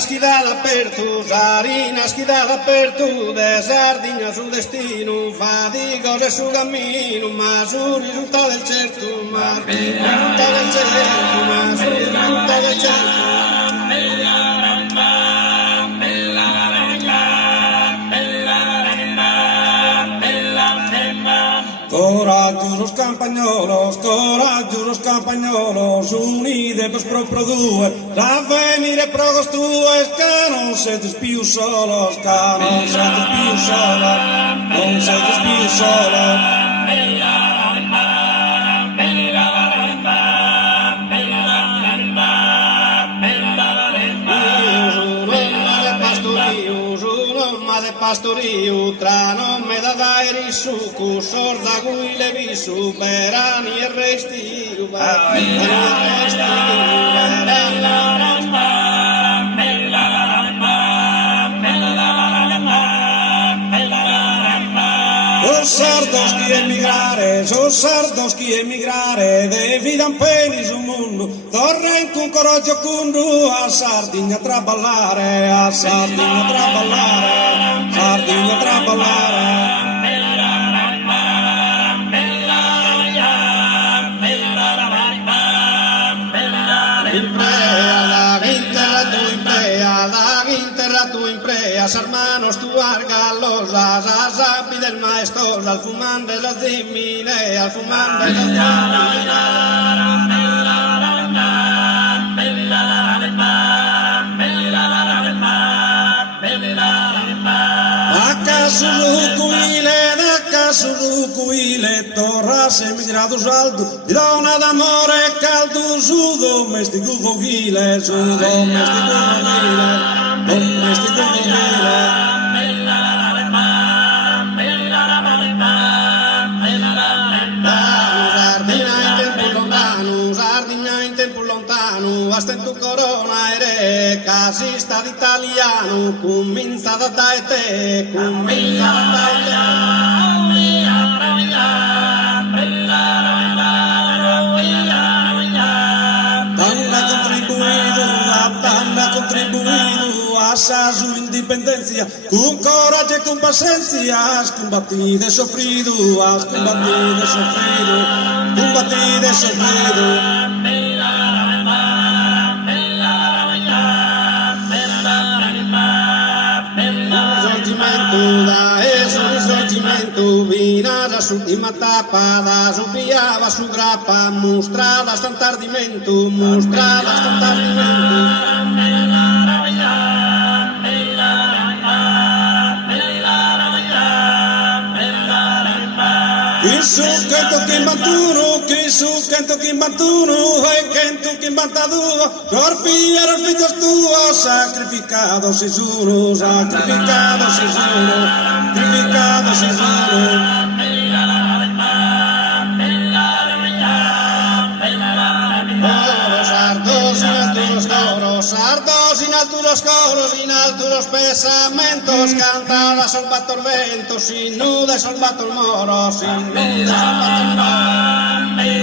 schidata per tu, Sarina schidata per tu, de Sardegna sul destino, fatica e sul cammino, ma sul risultato del certo, ma sul risultato del certo, ma sul risultato del certo. Coraggiosos campagnolos, unidos pro due, la venire pro costue, che non siete più solos, che non siete più solos, non siete più solos. Pastorio, tra nome da dare su, sorda cui le visu, verani e resti, verani e resti, sardos chi emigrare, devidan peni sul mondo, torrent un coraggio cundu, a Sardegna traballare, a Sardegna traballare, Sardegna traballare. Hermanos tu argalos, a sapi del maestro, al fumán de las dimine, al fumán de las Surucuile, torras emigrados alto, di donna d'amore caldo, su domestico vile, su domestico vile, domestico vile. Sardegna in tempo lontano, hasta in tu corona ere, casista d'italiano, comincia da te, comincia da te. A su independencia, con coraje y con paciencia, has combatido y sufrido, has combatido y sufrido, combatido y sufrido. Vinara s'ultima tappada, supiava su grappa, mostrada st'antardimento, mostrada st'antardimento. Kento Kimbanturo, Kento Kimbantaduro, Corfia los fitos tuos, sacrificados sicuro, sacrificados sicuro, sacrificados sicuro. Sardos in alto los coros, in alto los pesamentos, cantada solvato el vento, sin nuda solvato el moro, sin nuda solvato el moro.